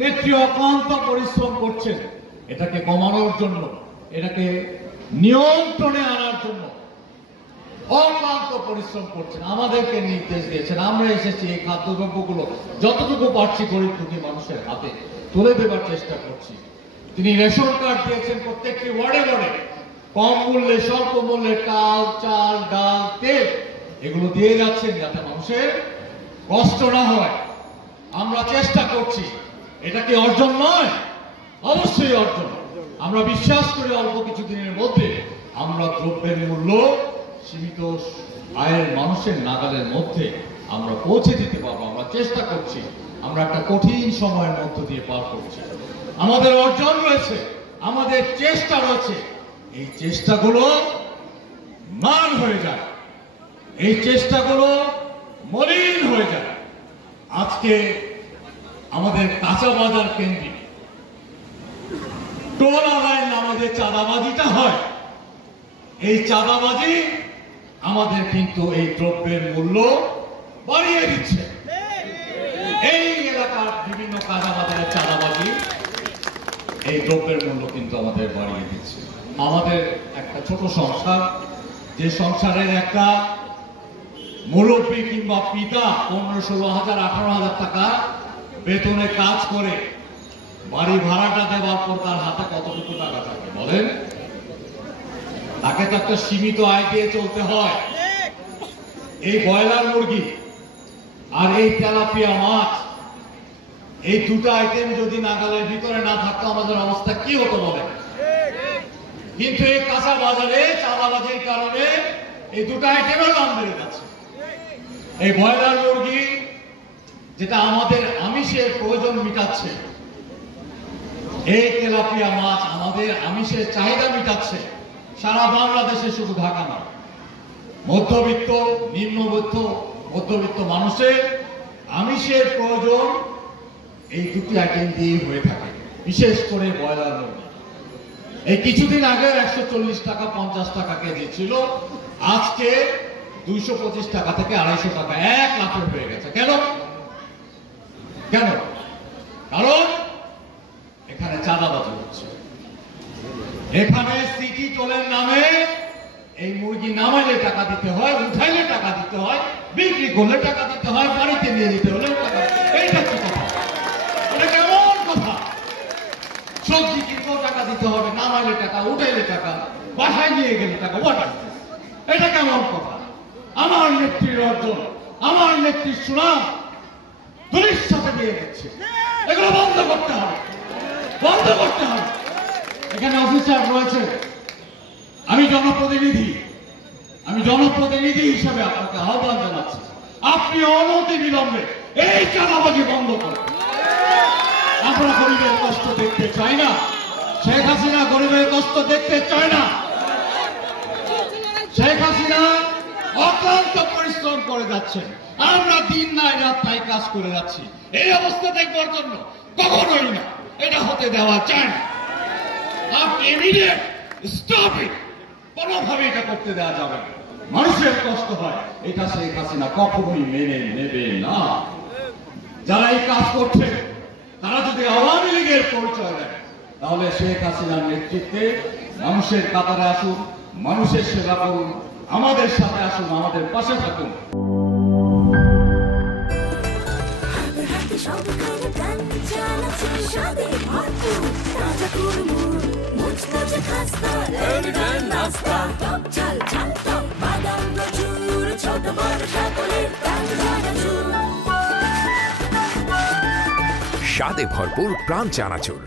নেত্রী অক্লান্ত পরিশ্রম করছেন এটাকে কমানোর জন্য, এটাকে নিয়ন্ত্রণে আনার জন্য অক্লান্ত পরিশ্রম করছেন, আমাদেরকে নির্দেশ দিয়েছেন। আমরা এসেছি এই খাদ্যদ্রব্যগুলো যতটুকু পারছি গরিব দুঃখী মানুষের হাতে তুলে দেবার চেষ্টা করছি। তিনি রেশন কার্ড দিয়েছেন প্রত্যেকটি ওয়ার্ডে ওয়ার্ডে, কম মূল্যে স্বল্প মূল্যে চাল, ডাল, তেল এগুলো দিয়ে যাচ্ছেন যাতে মানুষের কষ্ট না হয়। আমরা চেষ্টা করছি, এটা কি অর্জন নয়? অবশ্যই অর্জন। আমরা বিশ্বাস করি অল্প কিছুদিনের মধ্যে আমরা দ্রব্যের মূল্য সীমিত আয়ের মানুষের নাগালের মধ্যে আমরা পৌঁছে দিতে পারবো। আমরা চেষ্টা করছি, আমরা একটা কঠিন সময়ের মধ্য দিয়ে পার করছি। আমাদের অর্জন রয়েছে, আমাদের চেষ্টা রয়েছে। এই চেষ্টাগুলো ম্লান হয়ে যায়, এই চেষ্টাগুলো মলিন হয়ে যায়। আজকে আমাদের কাঁচা বাজার কেন্দ্রিক টোল আদায়ের নামে যে চাঁদাবাজিটা হয়, এই চাঁদাবাজি আমাদের কিন্তু এই দ্রব্যের মূল্য বাড়িয়ে দিচ্ছে। এই এলাকার বিভিন্ন কাঁচা বাজারের চাঁদাবাজি এই দ্রব্যের মূল্য কিন্তু আমাদের বাড়িয়ে দিচ্ছে। আমাদের একটা ছোট সংসার, যে সংসারের একটা মুরব্বী কিংবা পিতা 15-16,000 18,000 টাকা বেতনে কাজ করে বাড়ি ভাড়াটা দেওয়ার পর তার হাতে কতটুকু টাকা থাকে বলেন? তাকে তো একটা সীমিত আয় দিয়ে চলতে হয়। এই ব্রয়লার মুরগি আর এই তেলাপিয়া মাছ, এই দুটো আইটেম যদি নাগালের ভিতরে না থাকতো আমাদের অবস্থা কি হতো বলেন? কিন্তু এই কাঁচা বাজারে চাঁদাবাজির কারণে এই দুটো আইটেমের দাম বেড়ে যাচ্ছে। এই ব্রয়লার মুরগি যেটা আমাদের আমিষের প্রয়োজন মিটাচ্ছে, এই তেলাপিয়া মাছ আমাদের আমিষের চাহিদা মিটাচ্ছে। সারা বাংলাদেশে, শুধু ঢাকা না, মধ্যবিত্ত, মধ্যবিত্ত মানুষের আমিষের প্রয়োজন এই দুটি আইটেম দিয়ে হয়ে থাকে, বিশেষ করে ব্রয়লার মুরগি। এই কিছুদিন আগে 140 টাকা 50 টাকা কেজি ছিল, আজকে 225 টাকা থেকে 250 টাকা, 1 লাফে হয়ে গেছে। কেন? কারণ এখানে চাঁদাবাজি হচ্ছে। এখানে সিটি টোলের নামে এই মুরগি নামাইলে টাকা দিতে হয়, উঠাইলে টাকা দিতে হয়, বিক্রি করলে টাকা দিতে হয়, বাড়িতে নিয়ে যেতে হলে টাকা। এইটা কি কথা? এটা কেমন কথা? সবজি কিনতেও টাকা দিতে হবে, নামাইলে টাকা, উঠাইলে টাকা, বাসায় নিয়ে গেলে টাকা। এটা কেমন কথা? আমার নেত্রীর অর্জন, আমার নেত্রীর সুনাম দলির সাথে দিয়ে দিচ্ছে। এগুলো বন্ধ করতে হবে, বন্ধ করতে হবে। এখানে অফিসার রয়েছে, আমি জনপ্রতিনিধি হিসেবে আপনাকে আহ্বান জানাচ্ছি, আপনি অনতি বিলম্বে এই চাঁদাবাজি বন্ধ করেন। আমরা গরিবের কষ্ট দেখতে চাই না, শেখ হাসিনা গরিবের কষ্ট দেখতে চায় না। শেখ হাসিনা অক্লান্ত পরিশ্রম করে যাচ্ছেন, আমরা দিন নাই রাত নাই কাজ করে যাচ্ছি। এই অবস্থা দেখবার জন্য কখনোই না, এটা হতে দেওয়া যায় না। আপনি ইমিডিয়েট স্টপ ইট, কোনোভাবে এটা করতে দেওয়া যাবে না। মানুষের কষ্ট হয়, এটা শেখ হাসিনা কখনোই মেনে নেবে না। যারা এই কাজ করছে তারা যদি আওয়ামী লীগের পরিচয় দেয়, তাহলে শেখ হাসিনার নেতৃত্বে মানুষের কাতারে আসুন, মানুষের সেবা করুন, আমাদের সাথে আসুন, আমাদের পাশে থাকুন। স্বাদে ভরপুর প্রাণ চানাচুর।